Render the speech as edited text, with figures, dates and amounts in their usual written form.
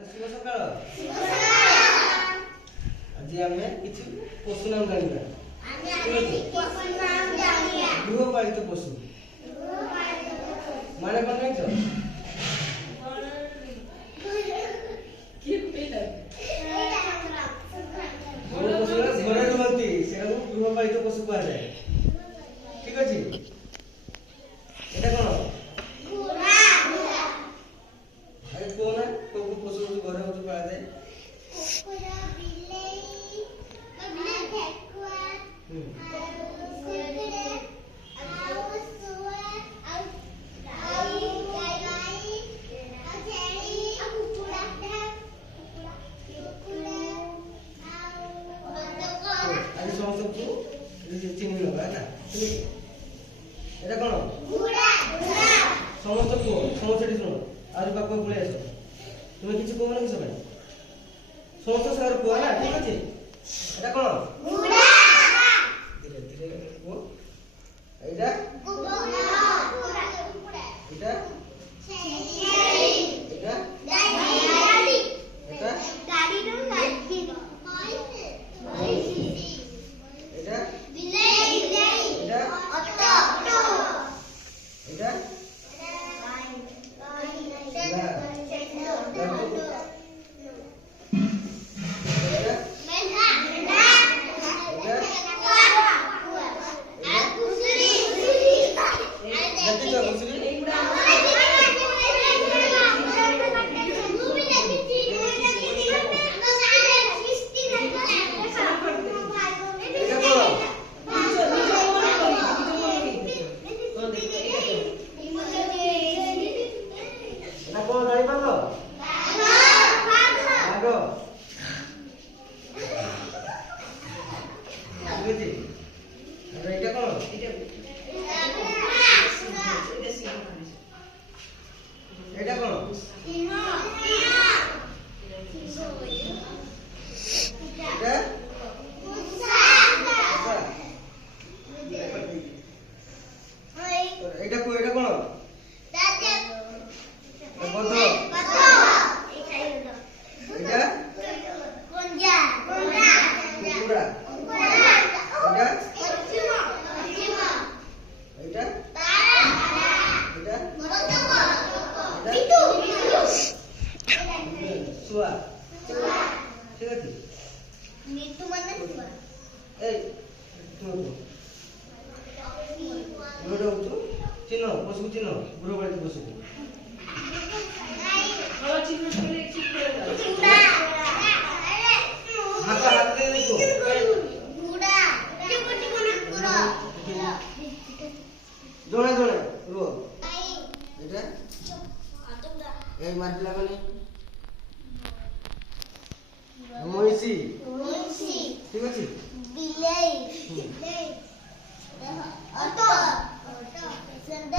शुभ सकाळ आज आम किसी पशु नाम जाना गृहपालित पशु माने कौन जान घरे रुहती से गृहपालित पशु कह जाए ठीक अच्छे এটা কোন আরে কোন না কোন পশু ঘরে হতে পারা যায় কুকুর বিলাই বিলাই ঠেকুয়া কুকুরে আউ সুয়া আউ গাই গাই আউ ছেড়ি আউ কুকুড়া কুকুড়া আউ বতক আরে সমস্ত চিনি লগা না এটা কোন ঘোড়া ঘোড়া সমস্ত কো সমস্যাটি শুনো আর বাপা বলে আসো তুমি কিছু কো না কিছু ভাই সমস্ত সার কো না ঠিক আছে এটা কোন ঘোড়া ধীরে ধীরে কো এইটা ঘোড়া এটা ছেড়ি এটা গাড়ি এটা গাড়ি নো গাড়ি এটা বিলাই বিলাই এটা অটো এটা ঠিক আছে মৃত্যু মানে এই তুমি চিহ্ন পশু চিহ্ন গৃহপালিত পশু হাতে হাতে দেখো জোরে জোরে রুহ এটা এই মাটি লাগানি মহিষী ঠিক আছে বিলাই অটো